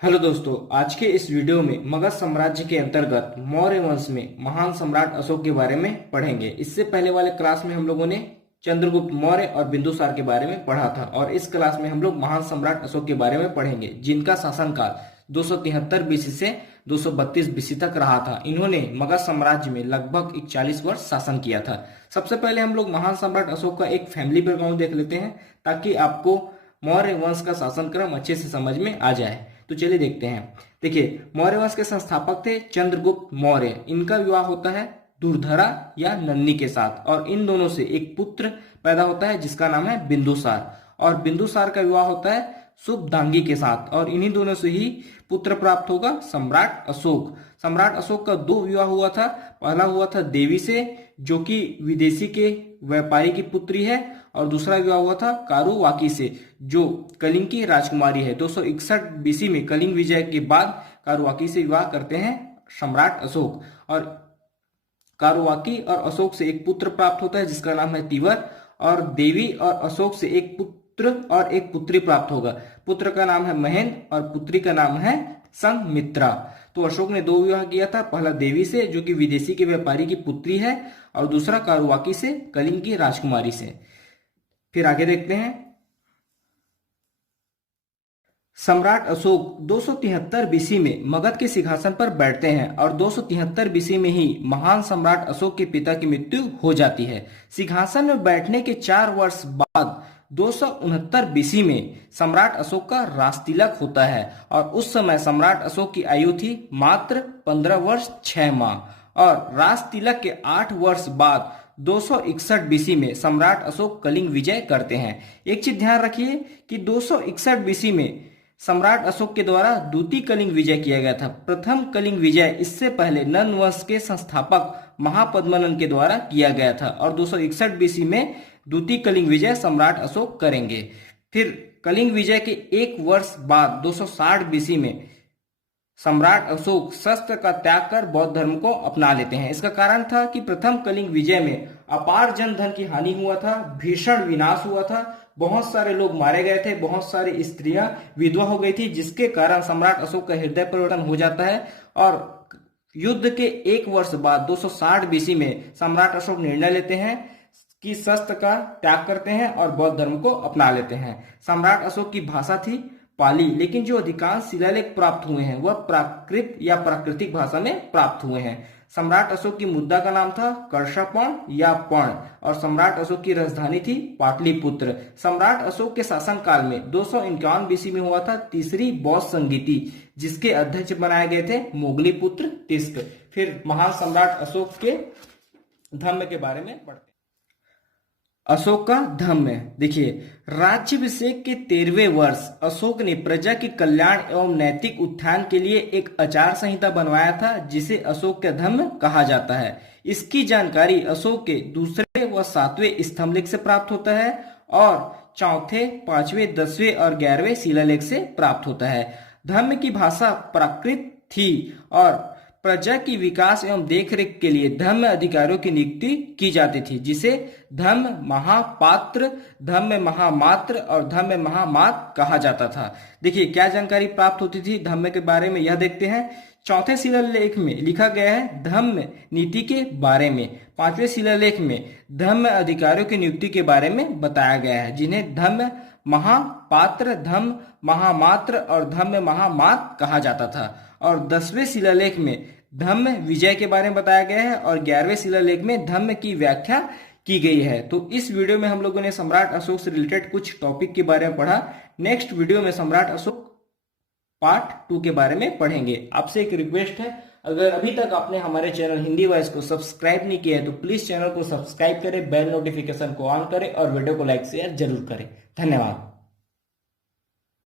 Hello दोस्तों, आज के इस वीडियो में मगध साम्राज्य के अंतर्गत मौर्य वंश में महान सम्राट अशोक के बारे में पढ़ेंगे। इससे पहले वाले क्लास में हम लोगों ने चंद्रगुप्त मौर्य और बिंदुसार के बारे में पढ़ा था और इस क्लास में हम लोग महान सम्राट अशोक के बारे में पढ़ेंगे, जिनका शासनकाल 273 बीसी से 232 बीसी तक रहा था। इन्होंने मगध साम्राज्य में लगभग 41 वर्ष शासन किया था। सबसे पहले हम लोग महान सम्राट अशोक का एक फैमिली बैकग्राउंड देख लेते हैं, ताकि आपको मौर्य वंश का शासन क्रम अच्छे से समझ में आ जाए। तो चलिए देखते हैं। देखिए, मौर्य वंश के संस्थापक थे चंद्रगुप्त मौर्य। इनका विवाह होता है दुर्धरा या नन्नी के साथ और इन दोनों से एक पुत्र पैदा होता है जिसका नाम है बिंदुसार, और बिंदुसार का विवाह होता है शुभदांगी के साथ और इन्हीं दोनों से ही पुत्र प्राप्त होगा सम्राट अशोक। सम्राट अशोक का दो विवाह हुआ था। पहला हुआ था देवी से, जो कि विदेशी के व्यापारी की पुत्री है, और दूसरा विवाह हुआ था कारुवाकी से, जो कलिंग की राजकुमारी है। 261 बीसी में कलिंग विजय के बाद कारुवाकी से विवाह करते हैं सम्राट अशोक, और कारुवाकी और अशोक से एक पुत्र प्राप्त होता है जिसका नाम है तिवर, और देवी और अशोक से एक पुत्र और एक पुत्री प्राप्त होगा। पुत्र का नाम है महेंद्र और पुत्री का नाम है संघमित्रा। तो अशोक ने दो विवाह किया था, पहला देवी से जो कि विदेशी के व्यापारी की पुत्री है, और दूसरा कारुवाकी से कलिंग की राजकुमारी से। फिर आगे देखते हैं। सम्राट अशोक 273 बीसी में मगध के सिंहासन पर बैठते हैं और 273 बीसी में ही महान सम्राट अशोक के पिता की मृत्यु हो जाती है। सिंहासन में बैठने के 4 वर्ष बाद 269 बीसी में सम्राट अशोक का राजतिलक होता है और उस समय सम्राट अशोक की आयु थी मात्र 15 वर्ष 6 माह। और राजतिलक के 8 वर्ष बाद 261 बीसी में सम्राट अशोक कलिंग विजय करते हैं। एक चीज ध्यान रखिए कि 261 बीसी में सम्राट अशोक के द्वारा द्वितीय कलिंग विजय किया गया था। प्रथम कलिंग विजय इससे पहले नंद वंश के संस्थापक महापद्मनंद के द्वारा किया गया था और 261 बीसी में द्वितीय कलिंग विजय सम्राट अशोक करेंगे। फिर कलिंग विजय के 1 वर्ष बाद 260 बीसी में सम्राट अशोक शस्त्र का त्याग कर बौद्ध धर्म को अपना लेते हैं। इसका कारण था कि प्रथम कलिंग विजय में अपार जन धन की हानि हुआ था, भीषण विनाश हुआ था, बहुत सारे लोग मारे गए थे, बहुत सारी स्त्रियां विधवा हो गई थी, जिसके कारण सम्राट अशोक का हृदय परिवर्तन हो जाता है। और युद्ध के 1 वर्ष बाद 260 बीसी में सम्राट अशोक निर्णय लेते हैं कि शस्त्र का त्याग करते हैं और बौद्ध धर्म को अपना लेते हैं। सम्राट अशोक की भाषा थी पाली, लेकिन जो अधिकांश शिलालेख प्राप्त हुए हैं वह प्राकृत या प्राकृतिक भाषा में प्राप्त हुए हैं। सम्राट अशोक की मुद्रा का नाम था कर्षपर्ण या पर्ण और सम्राट अशोक की राजधानी थी पाटलिपुत्र। सम्राट अशोक के शासनकाल में 251 बीसी में हुआ था तीसरी बौद्ध संगीति, जिसके अध्यक्ष बनाए गए थे मोगली पुत्र तिष्क। फिर महान सम्राट अशोक के धम्म के बारे में पढ़ते हैं। अशोक का धम्म देखिए, राज्याभिषेक के 13वें वर्ष अशोक ने प्रजा के कल्याण एवं नैतिक उत्थान के लिए एक आचार संहिता बनवाया था, जिसे अशोक का धम्म कहा जाता है। इसकी जानकारी अशोक के 2 व 7वें स्तंभलेख से प्राप्त होता है और 4थे, 5वें, 10वें और 11वें शिलालेख से प्राप्त होता है। धम्म की भाषा प्राकृत थी और प्रजा की विकास एवं देखरेख के लिए धम्म अधिकारियों की नियुक्ति की जाती थी, जिसे धम्म महापात्र, धम्म महामात्र और धम्म महामात कहा जाता था। देखिए, क्या जानकारी प्राप्त होती थी धम्म के बारे में, यह देखते हैं। 4थे शिलालेख में लिखा गया है धम्म नीति के बारे में। 5वें शिलालेख में धम्म अधिकारियों की नियुक्ति के बारे में बताया गया है, जिन्हें धम्म महापात्र, धम्म महामात्र और धम्म महामात कहा जाता था। और 10वें शिलालेख में धम्म विजय के बारे में बताया गया है और 11वें शिलालेख में धम्म की व्याख्या की गई है। तो इस वीडियो में हम लोगों ने सम्राट अशोक से रिलेटेड कुछ टॉपिक के बारे में पढ़ा। नेक्स्ट वीडियो में सम्राट अशोक पार्ट 2 के बारे में पढ़ेंगे। आपसे एक रिक्वेस्ट है, अगर अभी तक आपने हमारे चैनल हिंदी वॉइस को सब्सक्राइब नहीं किया है तो प्लीज चैनल को सब्सक्राइब करें, बेल नोटिफिकेशन को ऑन करें और वीडियो को लाइक शेयर जरूर करें। धन्यवाद।